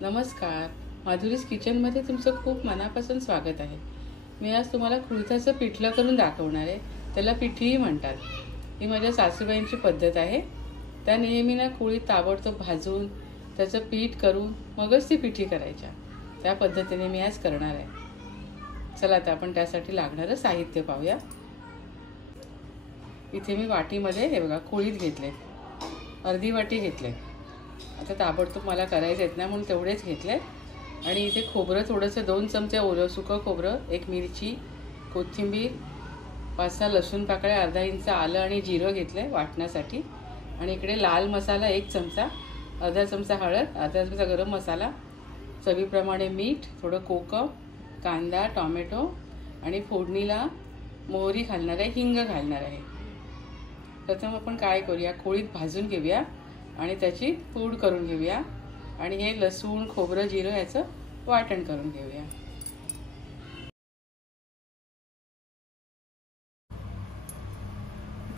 नमस्कार, माधुरीज किचनमध्ये तुमचं खूप मनापासून स्वागत आहे। मी आज तुम्हाला कुळथाचं पिठलं करून दाखवणार आहे। त्याला पिठीही म्हणतात। ही माझ्या सासूबाईंची पद्धत आहे। त्या नेहमी ना कुळीत ताबडतोब भाजून त्याचं पीठ करून मगच ती पिठी करायच्या। त्या पद्धतीने मी आज करणार आहे। चला आता आपण त्यासाठी लागणारं साहित्य पाहूया। इथे मी वाटीमध्ये हे बघा कुळीत घेतले, अर्धी वाटी घेतले। आता ताबडतोब मला करायचे आहेत ना म्हणून तेवढेच घेतले। आणि इथे खोबरं थोडंसं 2 चमचे ओलं सुकं खोबरं, 1 मिरची, कोथिंबीर, 5-6 लसूण पाकळ्या, अर्धा इंच आलं आणि जिरं घेतले वाटण्यासाठी। आणि इकडे लाल मसाला 1 चमचा, अर्धा चमचा हळद, अर्धा चमचा गरम मसाला, चवीप्रमाणे मीठ, थोडं कोकम, कांदा, टोमॅटो आणि फोडणीला मोहरी घालणार आहे, हिंग घालणार आहे। प्रथम आपण काय करूया, कोळीत भाजून घेऊया आणि त्याची पूड करून घेऊया आणि हे लसूण, खोबरं, जिरं याचं वाटण करून घेऊया।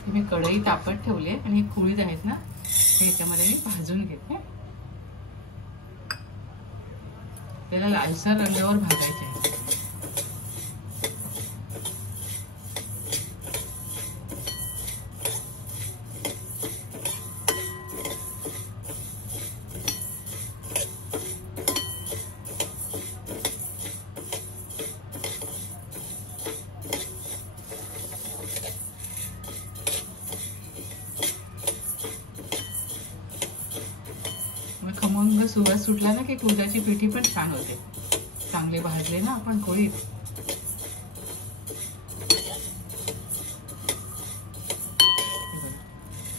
मी कढई तापत ठेवले आणि हे कुळीत आहेत ना ह्याच्यामध्ये मी भाजून घेते। त्याला लालसर रंगावर भाजायचे आहे। खमंग सुवास सुटला ना की कुळथाची पिठी पण छान होते। चांगले भाजले ना आपण कोळीत।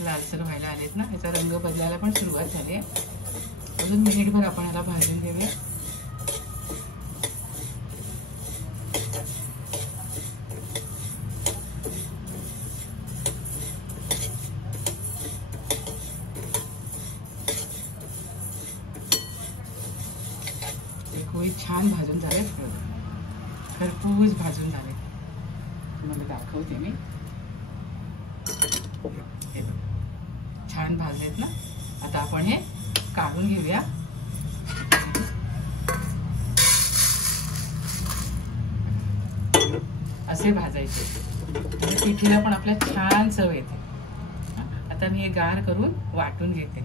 लालसर व्हायला आलेत ना, त्याचा रंग बदलायला पण सुरुवात झाली आहे। अजून मिनिटभर आपण याला भाजून घेऊया। कोळी छान भाजून झाले, खरपूस भाजून झाले। तुम्हाला दाखवते मी, छान भाजलेत ना। आता आपण हे काढून घेऊया। असे भाजायचे आणि पिठीला पण आपल्या छान चव येते। आता मी हे गार करून वाटून घेते।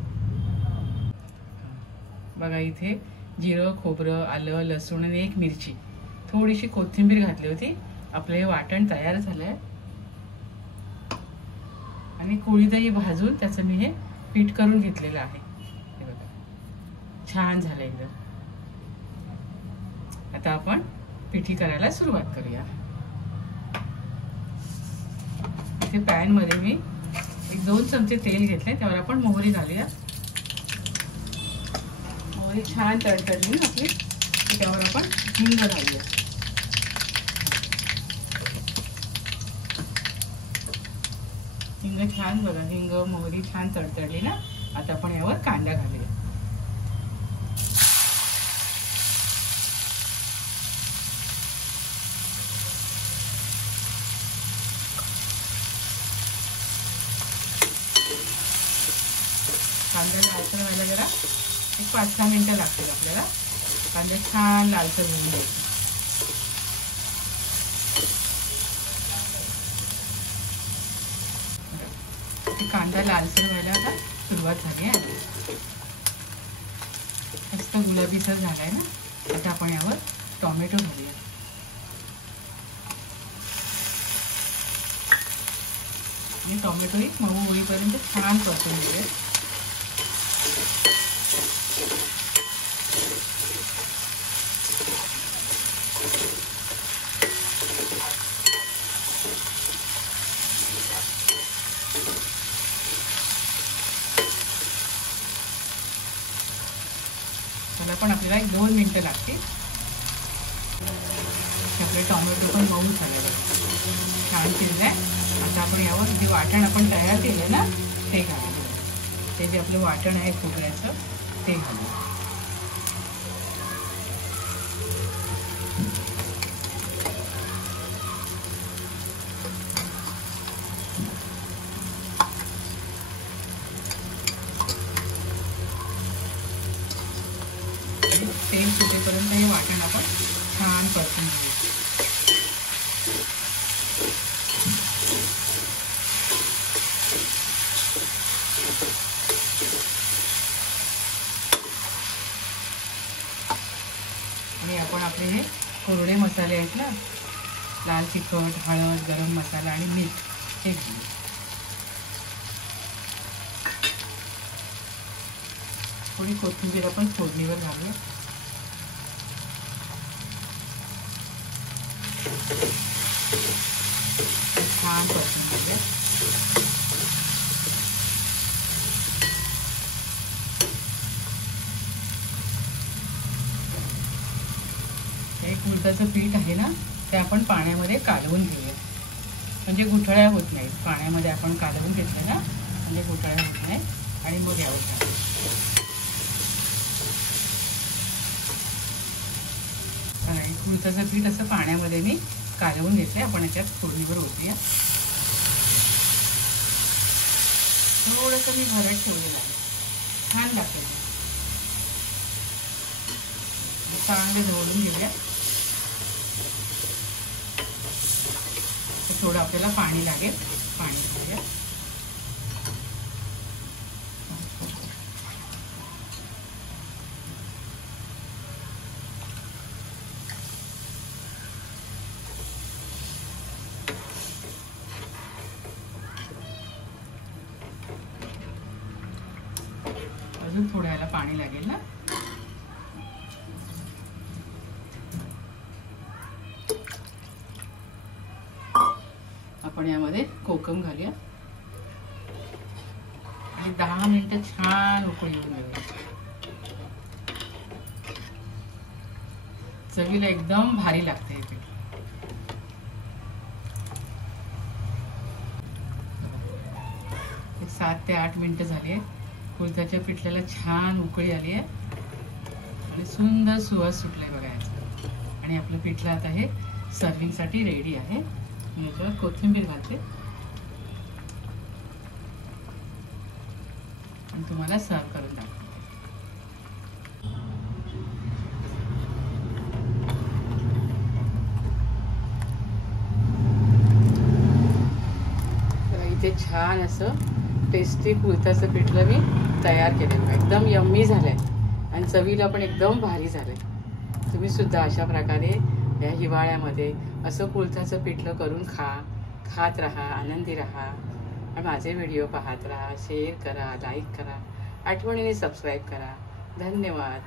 बघा इथे जिरं, खोबरं, आलं, लसूण आणि 1 मिरची, थोडीशी कोथिंबीर घातली होती। आपलं हे वाटण तयार झालंय आणि कुळीतही भाजून त्याचं मी हे पीठ करून घेतलेलं आहे। हे बघा छान झालं एकदम। आता आपण पिठी करायला सुरुवात करूया। इथे पॅन मध्ये मी 1-2 चमचे तेल घेतले, त्यावर आपण मोहरी घालूया। छान तडतडली आपली, त्यावर आपण हिंग घालूया। हिंग छान, बघा हिंग मोहरी छान तडतडली ना। आता आपण यावर कांदा घालूया। कांदा लालसर व्हायला जरा 5-6 मिनिटं लागतील आपल्याला। कांदा छान लालसर होऊन द्यायचा। कांदा लालसर व्हायला आता सुरुवात झाली आहे, मस्त गुलाबीसर झालाय ना। आता आपण यावर टोमॅटो घालूया। आणि टोमॅटो एक मऊ होईपर्यंत छान परतून घेऊया। त्याला पण आपल्याला 1-2 मिनिटं लागतील। आपले टोमॅटो पण मऊ झाले, छान शिजले। आता आपण यावर जे वाटण आपण तयार केलं ना ते घालूया। ते जे आपलं वाटण आहे खोबऱ्याचं ते घालूया। तेल सुटेपर्यंत हे वाटण आपण छान परतून घेऊ. आणि आपण आपले हे कोरडे मसाले आहेत ना, लाल तिखट, हळद, गरम मसाला आणि मीठ हे घेऊ. थोडी कोथिंबीर आपण फोडणीवर घालूया. छान परतून घेऊया. हे कुळथाचं पीठ आहे ना, ते आपण पाण्यामध्ये कालवून घेऊया, म्हणजे गुठळ्या होत नाहीत. पाण्यामध्ये आपण कालवून घेतले ना, म्हणजे गुठळ्या होत नाही. आणि मग यावर टाकू. कुळथाचं पीठ असं पाण्यामध्ये मी कालवून घेतले. आपण याच्यात फोडणीवर ओतूया. थोडंसं मी घरात ठेवलेलं आहे, छान लागतं. चांगले ढवळून घेऊया. थोडं आपल्याला पाणी लागेल, पाणी घालूया. अजून थोडं याला पाणी लागेल ना. आपण यामध्ये कोकम घालूया आणि 10 मिनिटं छान उकळी येऊन घेऊया. चवीला एकदम भारी लागते हे पीठ. एक 7 ते 8 मिनिटं झाली आहेत. कुळथाच्या पिठल्याला छान उकळी आली आहे आणि सुंदर सुवास सुटलाय बघायचं. आणि आपलं पिठलं आता हे सर्विंगसाठी रेडी आहे. मी याच्यावर कोथिंबीर घालते आणि तुम्हाला सर्व करून दाखवते. तर इथे छान असं टेस्टी कुळथाचं पिठलं मी तयार केलेलं. एकदम यम्मी झालंय आणि चवीला पण एकदम भारी झालंय. तुम्ही सुद्धा अशा प्रकारे या हिवाळ्यामध्ये असं कुळथाचं पिठलं करून खात राहा, आनंदी राहा. आणि माझे व्हिडिओ पाहत राहा, शेअर करा, लाईक करा, आठवणीने सबस्क्राईब करा. धन्यवाद.